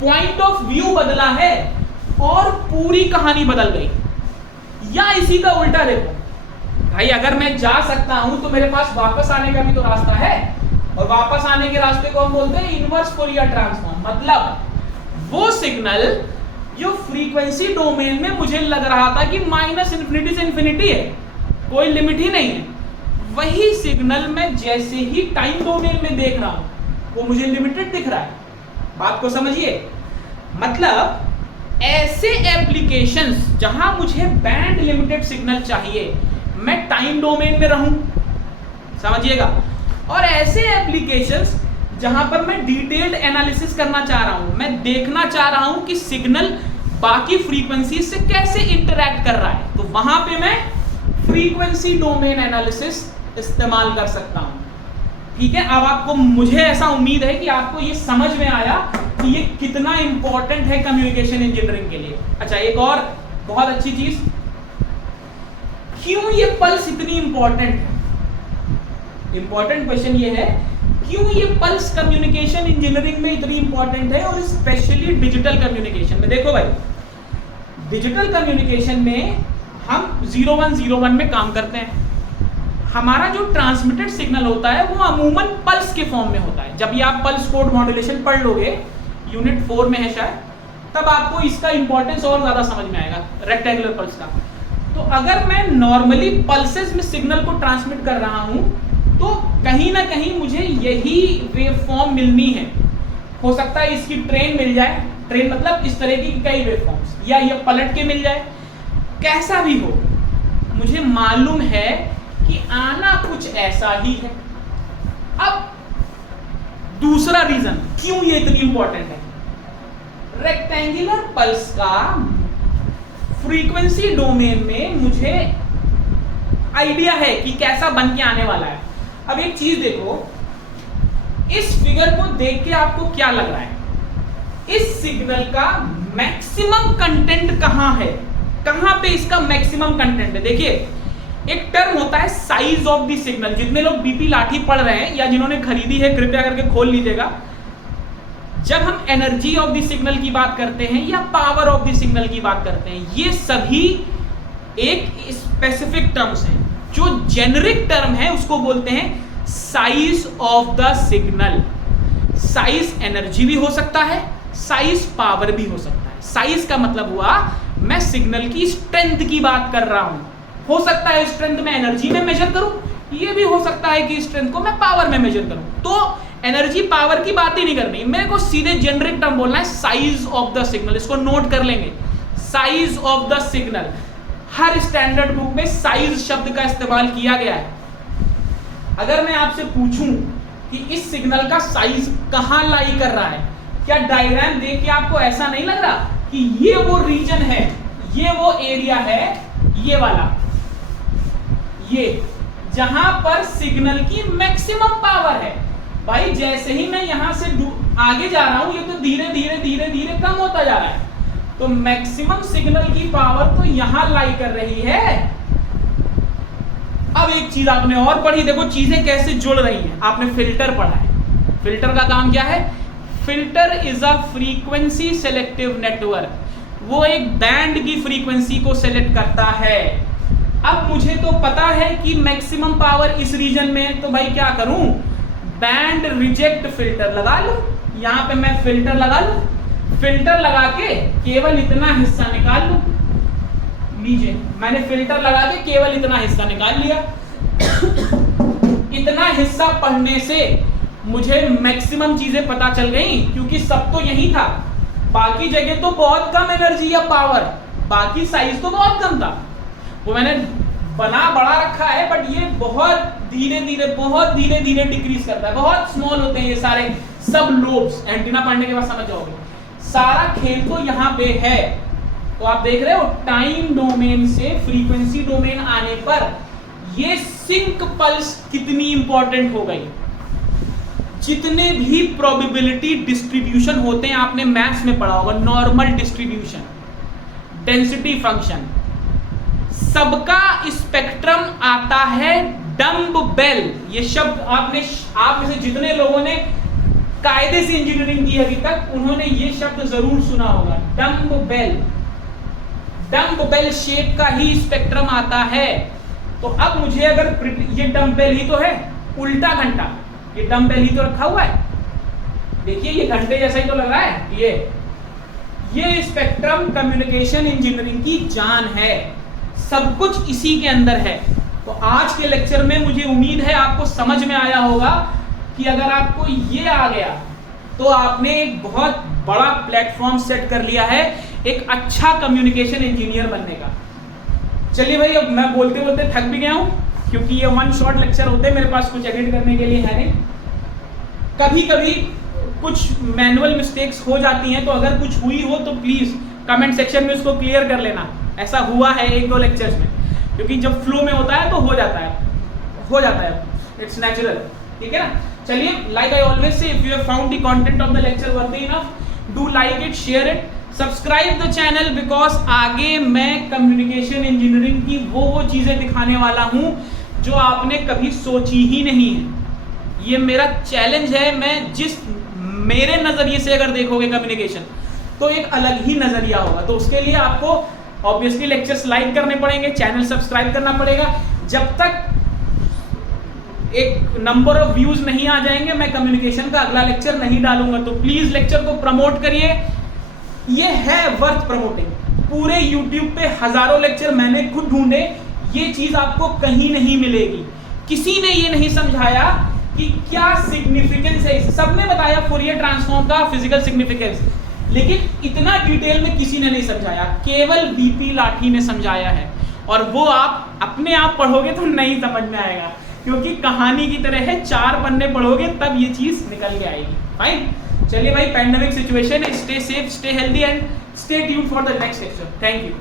पॉइंट ऑफ व्यू बदला है और पूरी कहानी बदल गई। या इसी का उल्टा देखो भाई, अगर मैं जा सकता हूं तो मेरे पास वापस आने का भी तो रास्ता है, और वापस आने के रास्ते को हम बोलते हैं इनवर्स फोरियर ट्रांसफॉर्म। मतलब वो सिग्नल जो फ्रीक्वेंसी डोमेन में मुझे लग रहा था कि -∞ से इंफिनिटी है, कोई लिमिट ही नहीं है, वही सिग्नल मैं जैसे ही टाइम डोमेन में देख रहा हूं वो मुझे लिमिटेड दिख रहा है। बात को समझिए। मतलब ऐसे एप्लीकेशंस जहां मुझे बैंड लिमिटेड सिग्नल चाहिए, मैं टाइम डोमेन में रहूं, समझिएगा। और ऐसे एप्लीकेशंस जहां पर मैं डिटेल्ड एनालिसिस करना चाह रहा हूं, मैं देखना चाह रहा हूं कि सिग्नल बाकी फ्रीक्वेंसी से कैसे इंटरैक्ट कर रहा है, तो वहां पे मैं फ्रीक्वेंसी डोमेन एनालिसिस इस्तेमाल कर सकता हूं। ठीक है, अब आपको, मुझे ऐसा उम्मीद है कि आपको ये समझ में आया कि ये कितना इंपॉर्टेंट है कम्युनिकेशन इंजीनियरिंग के लिए। अच्छा, एक और बहुत अच्छी चीज, क्यों ये पल्स इतनी इंपॉर्टेंट है? इंपॉर्टेंट क्वेश्चन ये है, क्यों ये पल्स कम्युनिकेशन इंजीनियरिंग में इतनी इंपॉर्टेंट है, और स्पेशली डिजिटल कम्युनिकेशन में। देखो भाई, डिजिटल कम्युनिकेशन में हम 0101 में काम करते हैं। हमारा जो ट्रांसमिटेड सिग्नल होता है वो अमूमन पल्स के फॉर्म में होता है। जब ये आप पल्स कोड मॉड्यूलेशन पढ़ लोगे, यूनिट 4 में है शायद, तब आपको इसका इंपॉर्टेंस और ज्यादा समझ में आएगा, रेक्टेंगुलर पल्स का। तो अगर मैं नॉर्मली पल्सेस में सिग्नल को ट्रांसमिट कर रहा हूं तो कहीं ना कहीं मुझे यही वेव फॉर्म मिलनी है। हो सकता है इसकी ट्रेन मिल जाए, ट्रेन मतलब इस तरह की कई वेव फॉर्म्स, या ये पलट के मिल जाए, कैसा भी हो, मुझे मालूम है कि आना कुछ ऐसा ही है। अब दूसरा रीजन क्यों ये इतनी इंपॉर्टेंट है, रेक्टेंगुलर पल्स का फ्रीक्वेंसी डोमेन में मुझे आइडिया है कि कैसा बन के आने वाला है। अब एक चीज देखो, इस फिगर को देख के आपको क्या लग रहा है? इस सिग्नल का मैक्सिमम कंटेंट कहां है, कहां पे इसका मैक्सिमम कंटेंट है? देखिए, एक टर्म होता है साइज ऑफ द सिग्नल। जितने लोग बीपी लाठी पढ़ रहे हैं या जिन्होंने खरीदी है, कृपया करके खोल लीजिएगा। जब हम एनर्जी ऑफ द सिग्नल की बात करते हैं या पावर ऑफ द सिग्नल की बात करते हैं, ये सभी एक स्पेसिफिक टर्म्स हैं। जो जेनरिक टर्म है उसको बोलते हैं size of the signal. Size energy भी हो सकता है, साइज पावर भी हो सकता है। साइज का मतलब हुआ मैं सिग्नल की स्ट्रेंथ की बात कर रहा हूं। हो सकता है स्ट्रेंथ में एनर्जी में मेजर करूं, ये भी हो सकता है कि स्ट्रेंथ को मैं पावर में मेजर करूं। तो एनर्जी पावर की बात ही नहीं करनी, मेरे को सीधे जेनरिक टर्म बोलना है, साइज ऑफ द सिग्नल। इसको नोट कर लेंगे, size of the signal. Her standard book में साइज शब्द का इस्तेमाल किया गया है। अगर मैं आपसे पूछूं कि इस सिग्नल का साइज कहां लाई कर रहा है, क्या डायग्राम देख के आपको ऐसा नहीं लग रहा कि ये वो रीजन है, ये वो एरिया है, ये वाला, ये जहां पर सिग्नल की मैक्सिमम पावर है? भाई जैसे ही मैं यहां से आगे जा रहा हूं, ये तो धीरे धीरे धीरे धीरे कम होता जा रहा है। तो मैक्सिमम सिग्नल की पावर तो यहां लाई कर रही है। अब एक चीज आपने और पढ़ी, देखो चीजें कैसे जुड़ रही हैं। आपने फिल्टर पढ़ा है। फिल्टर का काम क्या है? Filter is a frequency selective network. वो एक बैंड की फ्रीक्वेंसी को सेलेक्ट करता है। अब मुझे तो पता है कि मैक्सिमम पावर इस रीजन में, तो भाई क्या करूं? बैंड रिजेक्ट फिल्टर लगा लूं। यहां पे मैं फिल्टर लगा लूं। फिल्टर लगा के केवल इतना हिस्सा निकाल लो। लीजिए, मैंने फिल्टर लगा के केवल इतना हिस्सा निकाल लिया। इतना हिस्सा पढ़ने से मुझे मैक्सिमम चीजें पता चल गई, क्योंकि सब तो यही था, बाकी जगह तो बहुत कम एनर्जी या पावर, बाकी साइज तो बहुत कम था। वो मैंने बना बड़ा रखा है, बट ये बहुत धीरे धीरे डिक्रीज करता है, बहुत स्मॉल होते हैं ये सारे सब लोब्स। एंटीना पढ़ने के बाद समझ जाओगे, सारा खेल तो यहाँ पे है। तो आप देख रहे हो टाइम डोमेन से फ्रीक्वेंसी डोमेन आने पर ये सिंक पल्स कितनी इंपॉर्टेंट हो गई। जितने भी प्रोबेबिलिटी डिस्ट्रीब्यूशन होते हैं आपने मैथ्स में पढ़ा होगा, नॉर्मल डिस्ट्रीब्यूशन, डेंसिटी फंक्शन, सबका स्पेक्ट्रम आता है डम्ब बेल। ये शब्द आप में से जितने लोगों ने कायदे से इंजीनियरिंग की अभी तक, उन्होंने ये शब्द जरूर सुना होगा, dumbbell. Dumbbell shape का ही स्पेक्ट्रम आता है। तो अब मुझे अगर ये डम्ब बेल ही तो है, उल्टा घंटा, ये डम्ब बेल ही तो रखा हुआ है, देखिए ये घंटे जैसा ही तो लग रहा है। ये स्पेक्ट्रम कम्युनिकेशन इंजीनियरिंग की जान है, सब कुछ इसी के अंदर है। तो आज के लेक्चर में मुझे उम्मीद है आपको समझ में आया होगा कि अगर आपको ये आ गया तो आपने एक बहुत बड़ा प्लेटफॉर्म सेट कर लिया है एक अच्छा कम्युनिकेशन इंजीनियर बनने का। चलिए भाई, अब मैं बोलते बोलते थक भी गया हूँ, क्योंकि ये वन शॉट लेक्चर होते हैं, मेरे पास कुछ एडिट करने के लिए है नहीं। कभी कभी कुछ मैनुअल मिस्टेक्स हो जाती हैं, तो अगर कुछ हुई हो तो प्लीज़ कमेंट सेक्शन में उसको क्लियर कर लेना। ऐसा हुआ है 1-2 लेक्चर्स में, क्योंकि जब फ्लो में होता है तो हो जाता है, इट्स नेचुरल, ठीक है ना। चलिए, like I always say, if you have found the content of the lecture worthy enough, do like it, share it, subscribe the channel, because आगे मैं कम्युनिकेशन इंजीनियरिंग की वो चीज़ें दिखाने वाला हूँ जो आपने कभी सोची ही नहीं है। ये मेरा चैलेंज है। मेरे नज़रिए से अगर देखोगे कम्युनिकेशन तो एक अलग ही नज़रिया होगा। तो उसके लिए आपको ऑब्वियसली लेक्चर्स लाइक करने पड़ेंगे, चैनल सब्सक्राइब करना पड़ेगा। जब तक एक नंबर ऑफ व्यूज नहीं आ जाएंगे, मैं कम्युनिकेशन का अगला लेक्चर नहीं डालूंगा। तो प्लीज लेक्चर को प्रमोट करिए, ये है वर्थ प्रमोटिंग। पूरे यूट्यूब पे हजारों लेक्चर मैंने खुद ढूंढे, ये चीज आपको कहीं नहीं मिलेगी। किसी ने ये नहीं समझाया कि क्या सिग्निफिकेंस है। सबने बताया फोरियर ट्रांसफॉर्म का फिजिकल सिग्निफिकेंस, लेकिन इतना डिटेल में किसी ने नहीं समझाया, केवल बीपी लाठी ने समझाया है। और वो आप अपने आप पढ़ोगे तो नहीं समझ में आएगा, क्योंकि कहानी की तरह है, 4 पन्ने पढ़ोगे तब ये चीज निकल के आएगी। फाइन, चलिए भाई, पैंडेमिक सिचुएशन है, stay safe, stay healthy and stay tuned for the next lecture. Thank you.